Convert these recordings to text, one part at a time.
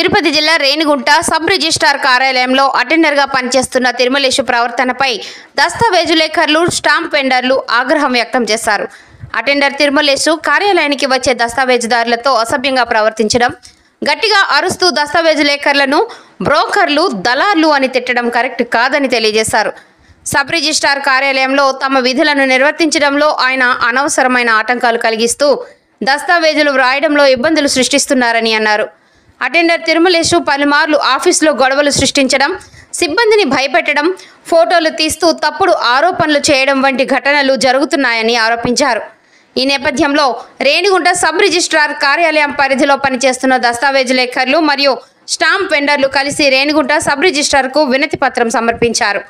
తిరుపతి జిల్లా Renigunta sub registrar కార్యాలయంలో అటెండర్గా పనిచేస్తున్న తిరుమలేశు ప్రవర్తనపై దస్తావేజులేఖర్లు, స్టాంప్ వెండర్లు ఆగ్రహం వ్యక్తం చేశారు. అటెండర్ తిరుమలేశు కార్యాలయానికి వచ్చే దస్తావేజుదారులతో అసభ్యంగా ప్రవర్తించడం, గట్టిగా అరుస్తూ దస్తావేజులేఖర్లను బ్రోకర్లు, దళార్లు అని తిట్టడం కరెక్ట్ కాదని తెలియజేశారు. సబ్ రిజిస్ట్రార్ కార్యాలయంలో తమ విధులను నిర్వర్తించడంలో ఆయన అనవసరమైన ఆటంకాలు కలిగిస్తూ దస్తావేజులు వ్రాయడంలో ఇబ్బందులు సృష్టిస్తున్నారని అన్నారు. అటెండర్ తిరుమలేశు పలుమార్లు ఆఫీసులో గొడవలు సృష్టించడం, సిబ్బందిని భయపెట్టడం, ఫోటోలు తీస్తూ తప్పుడు ఆరోపణలు చేయడం వంటి ఘటనలు జరుగుతున్నాయని ఆరోపించారు. ఈ నేపథ్యంలో రేణిగుంట సబ్ రిజిస్ట్రార్ కార్యాలయం పరిధిలో పనిచేస్తున్న దస్తావేజులేఖర్లు మరియు స్టాంప్ వెండర్లు కలిసి రేణిగుంట సబ్ రిజిస్ట్రార్కు వినతి పత్రం సమర్పించారు.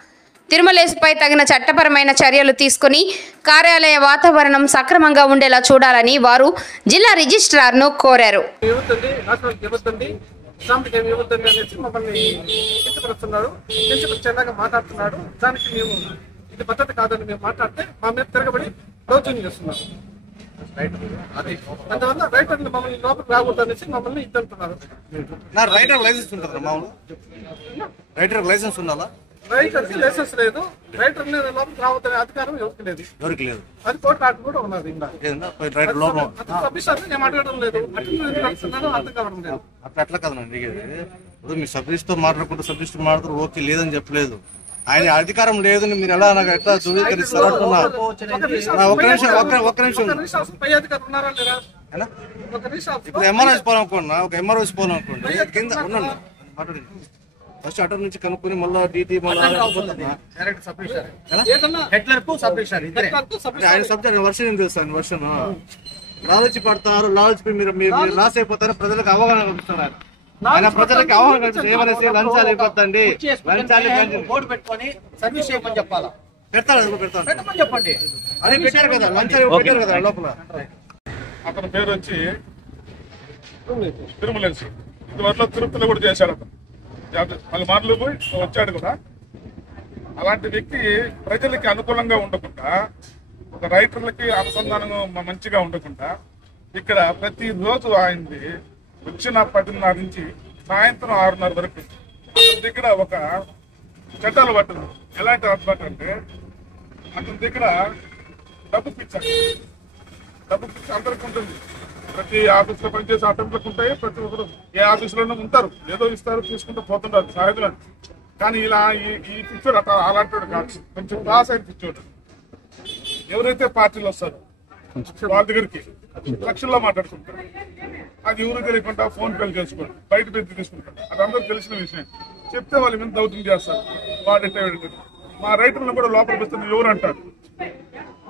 తిరుమలేశుపై తగిన చట్టపరమైన చర్యలు తీసుకుని కార్యాలయ వాతావరణం సక్రమంగా ఉండేలా చూడాలని వారు జిల్లా రిజిస్ట్రార్ను కోరారు. రైటర్కి లైసెన్స్ లేదు, రైటర్ లోపలికి రావద్దని అధికారం ఎవరికి లేదు. అది కోర్టు ఆర్డర్ కూడా ఉన్నది. నేను అడగడం లేదు, అర్థం కావడం లేదు. అట్లా కదండి. ఇప్పుడు మీ సబ్ రిజిస్టర్ మాట్లాడుకుంటే సబ్ రిజిస్టర్ మాట్లాడుతూ ఓకే లేదని చెప్పలేదు. ఆయన అధికారం లేదని మీరు ఎలా నాకు ఎట్లా ధృవీకరిస్తారు అంటున్నా. ఒక్క నిమిషం పై అధికారులు ఉన్నారా లేదా? ఇప్పుడు ఎంఆర్ఓ పోవాలనుకోండి, ఒక ఎంఆర్ఓ పోవాలనుకోండి, కింద ఉన్నాను మాట్లాడండి. ఫస్ట్ అటర్ నుంచి కనుక్కొని మళ్ళీ డీటీ ఆయన సబ్జెక్ట్ వర్షన్ తెలుస్తాను. వర్షన్ లాలచి పడతారు, లాలచి మీరు లాస్ అయిపోతారు, ప్రజలకు అవగాహన కల్పిస్తున్నారు. ఆయన ప్రజలకు అవగాహన కల్పిస్తారు. ఏమనేసి లంచాలు అయిపోతండి, లంచాలు బోర్డు పెట్టుకొని సర్వీస్ చేయమని చెప్పాలా? పెడతాడు చెప్పండి. అది పెట్టారు కదా, లంచాలు పెట్టారు కదా లోపల. అతని పేరు వచ్చి తిరుమలేశు. ఇదివరలో తిరుపతిలో కూడా చేశాడు. అతను 4 మార్లు పోయి వచ్చాడు కూడా. అలాంటి వ్యక్తి ప్రజలకి అనుకూలంగా ఉండకుండా, ఒక రైటర్లకి అనుసంధానం మంచిగా ఉండకుండా, ఇక్కడ ప్రతిరోజు ఆయనది వచ్చిన 10:30 నుంచి సాయంత్రం 6:30 వరకు అతని దగ్గర ఒక చట్టాలు పట్టింది. ఎలాంటి అలవాటు అంటే, అతని దగ్గర డబ్బు పిచ్చాడు. డబ్బు పిచ్చి అందరికి ఉంటుంది. ప్రతి ఆఫీస్ లో పనిచేసే అటెంప్ట్లకు ఉంటాయి. ప్రతి ఒక్కరు ఏ ఆఫీసులోనూ ఉంటారు, ఏదో ఇస్తారు, తీసుకుంటూ పోతుంటారు సాయుధులను. కానీ ఇలా ఈ పిచ్చోడు అలాంటి కాదు, కొంచెం క్లాస్ అయిన పిచ్చోడు. ఎవరైతే పార్టీలు వస్తారో వాళ్ళ దగ్గరికి లక్షల్లో మాట్లాడుకుంటారు. అది ఎవరు తెలియకుండా ఫోన్ పేలు చేసుకోండి, బయట పెట్టి తీసుకుంటారు. అది అందరూ తెలిసిన విషయం. చెప్తే వాళ్ళ మీద దౌత్యం చేస్తారు. వాడంటే మా రైటర్లను కూడా లోపలికి వస్తే నువ్వు ఎవరు అంటాడు,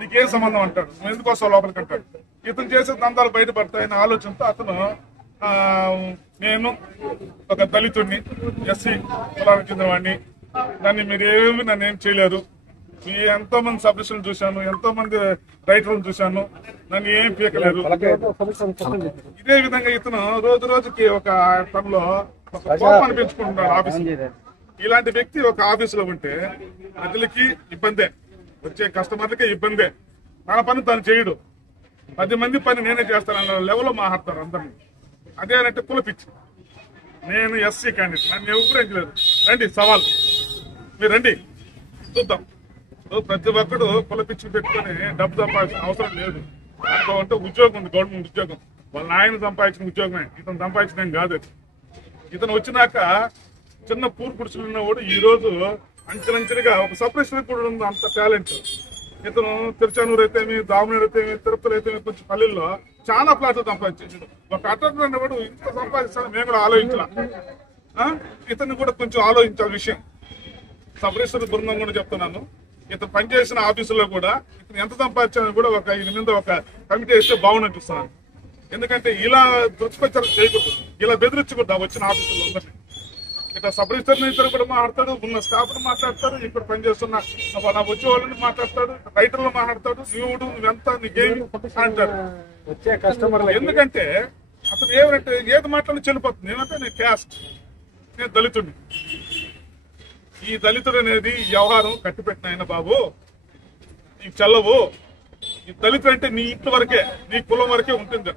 నీకేం సంబంధం అంటాడు, నువ్వు ఎందుకు వస్తావు లోపలికి అంటాడు. ఇతను చేసే దందాలు బయటపడతాయన్న ఆలోచనతో అతను నేను ఒక దళితుడిని, ఎస్సీ కులానికి చెందినవాడిని, నన్ను ఏం చేయలేరు. మీ ఎంతో మంది సబ్మిషన్లు చూశాను, ఎంతో మంది రైటర్లను చూశాను, నన్ను ఏం పీకలేరు. ఇదే విధంగా ఇతను రోజు రోజుకి ఒక తనలో ఒక కోపాన్ని పెంచుకుంటున్నాడు ఆఫీసు. ఇలాంటి వ్యక్తి ఒక ఆఫీసులో ఉంటే ప్రజలకి ఇబ్బందే, వచ్చే కస్టమర్లకే ఇబ్బందే. తన పని తను చేయడు, 10 మంది పని నేనే చేస్తానన్న లెవెల్లో మాట్లాడతారు అందరినీ. అదే అంటే కులపిచ్చి. నేను ఎస్సీ క్యాండిడేట్, నన్ను ఎవరు ఎంచలేదు, రండి సవాల్, మీరు రండి చూద్దాం. ప్రతి ఒక్కడు కులపిచ్చి పెట్టుకుని డబ్బు సంపాదించిన అవసరం లేదు. అనుకోమంటే ఉద్యోగం ఉంది, గవర్నమెంట్ ఉద్యోగం. వాళ్ళ నాయన సంపాదించిన ఉద్యోగమే, ఇతను సంపాదించిన కాదు. ఇతను వచ్చినాక చిన్న పూర్ పురుషులు ఉన్నవాడు ఈ రోజు అంచెలంచెలుగా ఒక సపరేషన్ కూడా ఉంది. అంత టాలెంట్. ఇతను తిరుచానూరు అయితేమి, దామనూరు అయితేమి, తిరుపతిలో అయితేమి, కొంచెం పల్లెల్లో చాలా ప్లాట్లు సంపాదించాడు. ఒక అటెండర్ అనేవాడు ఇంత సంపాదిస్తాను మేము కూడా ఆలోచించాల. ఇతను కూడా కొంచెం ఆలోచించాలి విషయం. సబ్ రిజిస్టర్ బృందం కూడా చెప్తున్నాను, ఇతను పనిచేసిన ఆఫీసులో కూడా ఇతను ఎంత సంపాదించాలని కూడా ఒక ఈయన మీద ఒక కమిటీ వేస్తే బాగుందనిపిస్తున్నాను. ఎందుకంటే ఇలా దుష్ప్రచారం చేయకూడదు, ఇలా బెదిరించకూడదు వచ్చిన ఆఫీసులో అందరినీ. ఇట్లా సబ్ రిజిస్టర్ ఇద్దరు కూడా మాట్లాడతాడు, ఉన్న స్టాఫ్ మాట్లాడతాడు, ఇక్కడ పనిచేస్తున్న వచ్చే వాళ్ళని మాట్లాడతాడు, రైటర్లు మాట్లాడతాడు, నువ్వెంత నీకేమి అంటాడు. ఎందుకంటే అతను ఏమంటే ఏది మాట్లాడి చెల్లిపోతుంది. ఏమంటే నేను క్యాస్ట్, నేను దళితుడిని. ఈ దళితుడు అనేది వ్యవహారం కట్టిపెట్టిన ఆయన బాబు, నీకు చల్లవు. ఈ దళితుడు అంటే నీ ఇంటి వరకే, నీ కులం వరకే ఉంటుంది.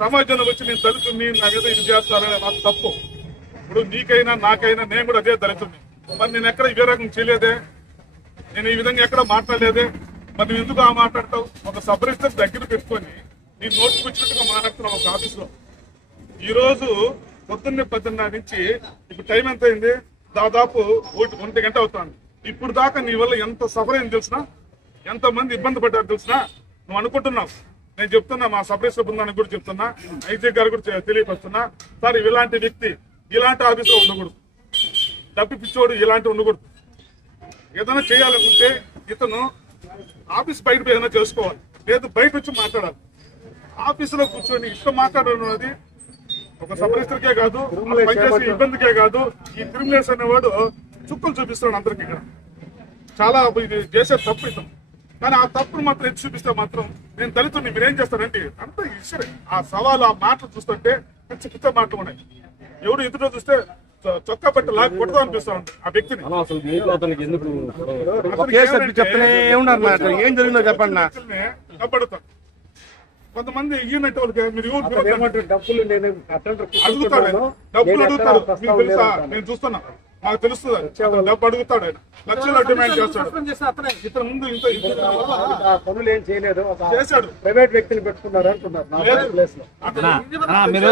సమాజంలో వచ్చి నేను దళితుడిని నాకేదో ఇది చేస్తానని నాకు తప్పు. ఇప్పుడు నీకైనా నాకైనా నేను కూడా అదే దళితుడిని. మరి నేను ఎక్కడ ఇవే రకం చేయలేదే, నేను ఈ విధంగా ఎక్కడ మాట్లాడలేదే, మరి నువ్వు ఎందుకు మాట్లాడతావు? ఒక సబ్ రిజిస్టర్ దగ్గర పెట్టుకొని నీ నోట్కి వచ్చినట్టుగా మాట్లాడుతున్నావు ఒక ఆఫీస్లో. ఈ రోజు పొద్దున్నే 10:30 నుంచి ఇప్పుడు టైం ఎంత అయింది? దాదాపు 1 గంట అవుతుంది. ఇప్పుడు దాకా నీ వల్ల ఎంత సఫర్ అయింది తెలిసినా, ఎంత మంది ఇబ్బంది పడ్డారు తెలిసినా. నువ్వు అనుకుంటున్నావు, నేను చెప్తున్నా, మా సబ్ రిజిస్టర్ బృందానికి కూడా చెప్తున్నా, ఐజీ గారు కూడా తెలియపరుస్తున్నా, సార్ ఇలాంటి వ్యక్తి ఇలాంటి ఆఫీసులో ఉండకూడదు, డబ్బు పిచ్చోడు ఇలాంటి ఉండకూడదు. ఏదైనా చేయాలనుకుంటే ఇతను ఆఫీస్ బయట ఏదైనా చేసుకోవాలి, లేదు బయట వచ్చి మాట్లాడాలి. ఆఫీసులో కూర్చొని ఇట్లా మాట్లాడడం అనేది ఒక సబ్ రిజిస్టర్కే కాదు, పనిచేసే ఇబ్బందికే కాదు. ఈ క్రిమినల్స్ అనేవాడు చుక్కలు చూపిస్తాడు అందరికి. ఇక్కడ చాలా ఇది చేసే తప్పు ఇతను. కానీ ఆ తప్పును మాత్రం ఎత్తి చూపిస్తే మాత్రం నేను దళితుడిని మీరేం చేస్తారంటే అంత ఇష్టమే. ఆ సవాలు, ఆ మాటలు చూస్తుంటే పిచ్చి పిచ్చ మాటలు ఉన్నాయి. ఎవరు ఎదుటో చూస్తే చొక్కా పట్టి లాగి కొడతా అనిపిస్తా ఉంటుంది ఆ వ్యక్తిని. ఏం జరిగిందో చెప్పండి. డబ్బడుతారు కొంతమంది యూనిట్ వాళ్ళకి. మీరు అడుగుతాడు, డబ్బులు అడుగుతాడు. మీకు తెలుసా? నేను చూస్తున్నా, నాకు తెలుస్తుంది. డబ్బు అడుగుతాడు, ఆయన లక్షల్లో డిమాండ్ చేస్తాడు. ఇతను ముందు ఇంత పనులు ఏం చేయలేదు, చేశాడు. ప్రైవేట్ వ్యక్తులు పెట్టుకున్నారు అంటున్నారు. మీరు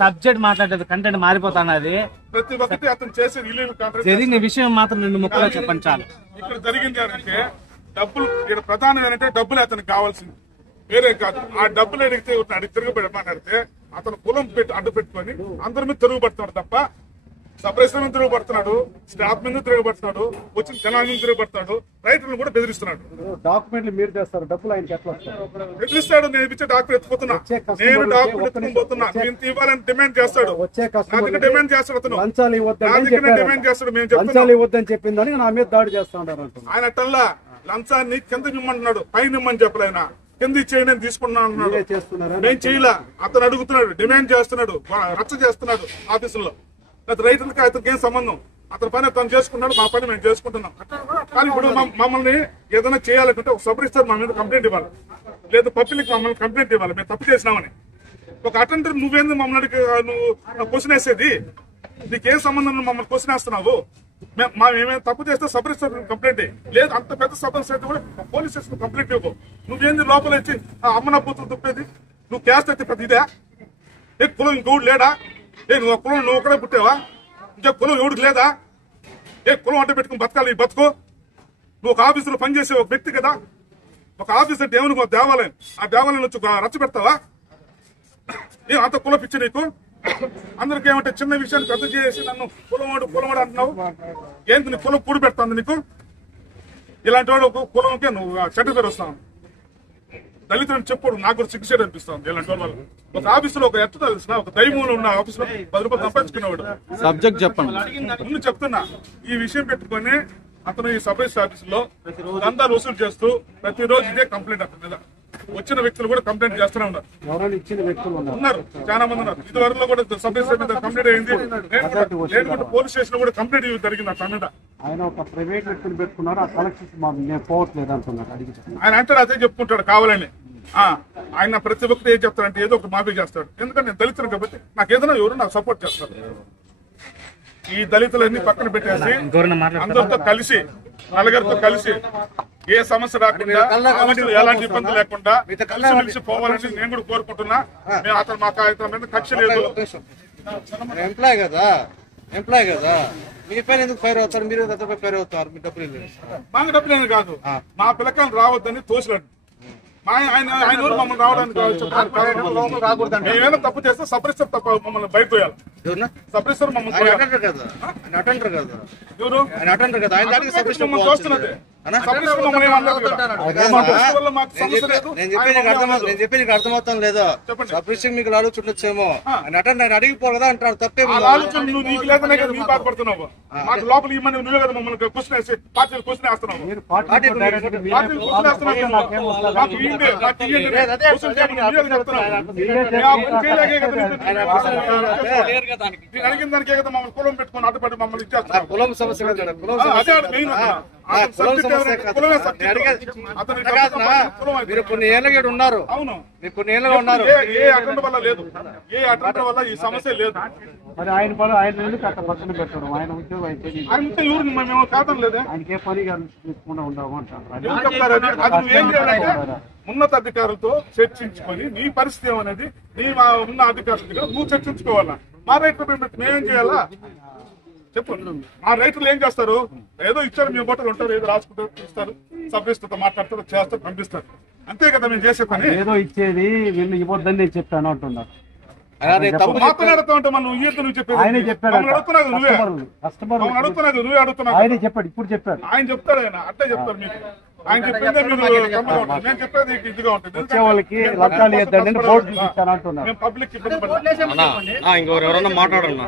సబ్జెక్ట్ మాట్లాడేది కంటెంట్ మారిపోతున్నది. ప్రతి ఒక్కటి అతను చేసేది ఇల్లీగల్ కాంట్రాక్ట్. జరిగిన విషయం మాత్రం 2 ముక్కలో చెప్పండి చాలు. ఇక్కడ జరిగింది అంటే డబ్బులు, ఇక్కడ ప్రధానం ఏంటంటే డబ్బులు అతనికి కావాల్సింది, వేరే కాదు. ఆ డబ్బులు అడిగితే అడిగి తిరుగుబడమని అతను కులం పెట్టి అడ్డు పెట్టుకొని అందరి మీద తిరుగుబడుతున్నాడు తప్ప సబ్ రిజిస్టర్ మీద తిరుగుబడుతున్నాడు, స్టాఫ్ మీద తిరుగుబడుతున్నాడు, వచ్చిన జనాల మీద తిరుగుబడుతున్నాడు, రైతులను కూడా బెదిరిస్తున్నాడు. డాక్యుమెంట్లు మీరు చేస్తారు, డబ్బులు ఆయనకి ఎట్లా బెదిరిస్తాడు. నేను ఇచ్చే డాక్టర్ ఎత్తుకుతున్నా, నేను డాక్టర్ ఎత్తుకుని పోతున్నా, ఇంత ఇవ్వాలని డిమాండ్ చేస్తాడు. డిమాండ్ చేస్తాడు అతను, లంచాలు ఇవ్వద్దని డిమాండ్ చేస్తాడు. మేము లంచాలు ఇవ్వద్దని చెప్పిందని నా మీద దాడి చేస్తా ఉంటారు. ఆయన అట్టల్లా లంచాన్ని కింద ఇమ్మంటున్నాడు, పైన ఇమ్మని చెప్పలేనా. కింద ఇచ్చేయండి నేను తీసుకున్నా అన్నాడు. మేము చేయలే, అతను అడుగుతున్నాడు, డిమాండ్ చేస్తున్నాడు, రచ్చ చేస్తున్నాడు ఆఫీసులో. రైతులకి అతనికి ఏం సంబంధం? అతని పని తను చేసుకున్నాడు, మా పని మేము చేసుకుంటున్నాం. కానీ ఇప్పుడు మమ్మల్ని ఏదైనా చేయాలంటే ఒక సబ్ రిజిస్టర్ మా మీద కంప్లైంట్ ఇవ్వాలి, లేదా పబ్లిక్ మమ్మల్ని కంప్లైంట్ ఇవ్వాలి మేము తప్పు చేసినామని. ఒక అటెండర్ నువ్వేంది మమ్మల్ని నువ్వు క్వశ్చన్ వేసేది? నీకేం సంబంధం? నువ్వు మమ్మల్ని క్వశ్చన్ వేస్తున్నావు. మేమేమైనా తప్పు చేస్తే సబ్ రిజిస్టర్ కంప్లైంట్ లేదు, అంత పెద్ద సబ్ రిజిస్టర్ కూడా పోలీస్ స్టేషన్ కంప్లైంట్ ఇవ్వు. నువ్వేంది లోపల వచ్చి అమ్మన బూతులు తుప్పేది? నువ్వు క్యాస్ట్ అయితే పెద్ద ఇదే? ఏ కులం ఇంకోటి లేడా? ఏ నువ్వు కులం నువ్వు ఒకడే పుట్టావా? ఇంకా కులం ఎవడికి లేదా? ఏ కులం అంటే పెట్టుకుని బతకాలి ఈ బతుకు? నువ్వు ఒక ఆఫీసులో పనిచేసే ఒక వ్యక్తి కదా. ఒక ఆఫీస్ అంటే ఏమనుకో దేవాలయం, ఆ దేవాలయం వచ్చి రచ్చ పెడతావా? ఏ అంత కుల పిచ్చి నీకు? అందరికి ఏమంటే చిన్న విషయాన్ని పెద్ద చేసి నన్ను కులవాడు అంటున్నావు. ఏంటి నీ కులం పూడి పెడతాంది నీకు? ఇలాంటి వాడు కులంకే నువ్వు చెడ్డ పేరు వస్తావు. దళితులను చెప్పుడు నాకు కూడా సిగ్గుసేట్ అనిపిస్తుంది. ఇలాంటి వాళ్ళు ఒక ఆఫీసులో ఒక ఎట్టు తెలిసిన ఒక దైవంలో ఉన్న ఆఫీసులో 10 రూపాయలు సంపాదించుకునేవాడు. సబ్జెక్ట్ చెప్పండి. ముందు చెప్తున్నా, ఈ విషయం పెట్టుకొని అతను ఈ సబ్ రిజిస్టర్ ఆఫీసులో అందరూ వసూలు చేస్తూ ప్రతిరోజు ఇదే కంప్లైంట్ అతని మీద. వచ్చిన వ్యక్తులు కూడా కంప్లైంట్ చేస్తూనే ఉన్నారు. ఉన్నారు, చాలా మంది ఉన్నారు. ఇది వరకు కూడా సబ్ రిజిస్టర్ మీద కంప్లైంట్ అయింది. నేను కూడా పోలీస్ స్టేషన్ కూడా కంప్లైంట్ జరిగింది అతని మీద. ఆయన ఒక ప్రైవేట్ వ్యక్తులు పెట్టుకున్నారు, ఆ కలెక్షన్స్ పోవట్లేదు అంటున్నారు. ఆయన అంటాడు, అదే చెప్పుకుంటాడు కావాలని. ఆయన ప్రతి ఒక్కరు ఏం చెప్తాడంటే ఏదో ఒక మాఫీ చేస్తాడు. ఎందుకంటే నేను దళితులు కాబట్టి నాకు ఏదైనా ఎవరు నాకు సపోర్ట్ చేస్తారు. ఈ దళితులన్నీ పక్కన పెట్టేసి అందరితో కలిసి, నలుగురితో కలిసి ఏ సమస్య రాకుండా, ఎలాంటి ఇబ్బంది లేకుండా కలిసి పోవాలని నేను కూడా కోరుకుంటున్నా. మాకు అతని మీద కక్ష లేదు. ఎంప్లాయ్ కదా, మీ పైన ఎందుకు ఫైర్ అవుతారు? మీరు ఫైర్ అవుతారు, మీ డబ్బులు మాకు డబ్బులు కాదు, మా పిల్లకాయలు రావద్దని తోసిలాడు. ఆయన మమ్మల్ని రావడానికి మేమేమైనా తప్పు చేస్తే సబ్ రిజిస్టర్ తప్ప మమ్మల్ని బయట పోయాలి. సబ్ రిజిస్టర్ మమ్మల్ని చూస్తున్నది. నేను చెప్పి నీకు అర్థమవుతాం లేదా? సబ్ రిజిస్టర్ మీకు లాలు చుట్టొచ్చేమో ఆయన అడిగిపోరు కదా అంటారు. తప్పే నువ్వు నీకు లేదనే కదా నువ్వు బాధపడుతున్నావు. మాకు లోపల ఇమ్మని నువ్వే కదా మమ్మల్ని క్వశ్చన్ వేసి పార్టీలు క్వశ్చన్ వేస్తున్నావు. మీరు అడిగిన దానికే కదా మమ్మల్ని కులం పెట్టుకొని అడ్డుపడి మమ్మల్ని ఇచ్చేస్తారు. కులం సమస్య కాదు మేడం, కులం అదే మెయిన్ కులం సమస్య కాదు. మీరు కొన్ని ఏళ్ళ ఉన్నారు, అవును, మీరు కొన్ని ఏళ్ళగా ఉన్నారు. ఏ అటెండ్ వల్ల లేదు, ఏ అటెండ్ వల్ల ఈ సమస్య లేదు. మరి ఆయన పనులు ఆయన ఎందుకు అట్లా పక్కన పెట్టడం? ఆయన ఉద్యోగం అయితే అంతే ఎవరు మేము కాదని లేదే. ఆయనకి ఏ పని తీసుకుండా ఉండవు అంటారు. ఎవరు చెప్తారు? అది నువ్వేం చేయాలంటే ఉన్నత అధికారులతో చర్చించుకొని నీ పరిస్థితి ఏమనేది నీ ఉన్న అధికారుల దగ్గర నువ్వు చర్చించుకోవాలా. మా రైతులు మేమేం చేయాలా చెప్పు. మా రైతులు ఏం చేస్తారు? ఏదో ఇచ్చారు, మేము బొట్టలు ఉంటారు, ఏదో రాసుకుంటారు, ఇస్తారు, సబ్ రిజిస్టర్తో మాట్లాడతారు, చేస్తారు, పంపిస్తారు. అంతే కదా మేము చేసే పని. ఏదో ఇచ్చేది వీళ్ళు ఇవ్వద్దని నేను చెప్పాను అంటున్నారు. మాట్లాడుతూ ఉంటే మనం ఇయ్యద్దు నువ్వు చెప్పేది. ఆయనే చెప్పాడు. అడుగుతున్నావు నువ్వే, కస్టమర్ అడుగుతున్నావు నువ్వే అడుగుతున్నావు. ఆయనే చెప్పాడు, ఇప్పుడు చెప్పాడు. ఆయన చెప్తాడు, ఆయన అట్టే చెప్తారు మీకు. ఆయన చెప్పిందే మీరు నేను చెప్పేది ఇదిగా ఉంటుంది. వచ్చే వాళ్ళకి లంచాలు ఇద్దండి బోర్డు చూపిస్తాను అంటున్నారు. మేము పబ్లిక్ ఇబ్బంది పడతాం. ఇంకెవరెవరన్నా మాట్లాడన్నా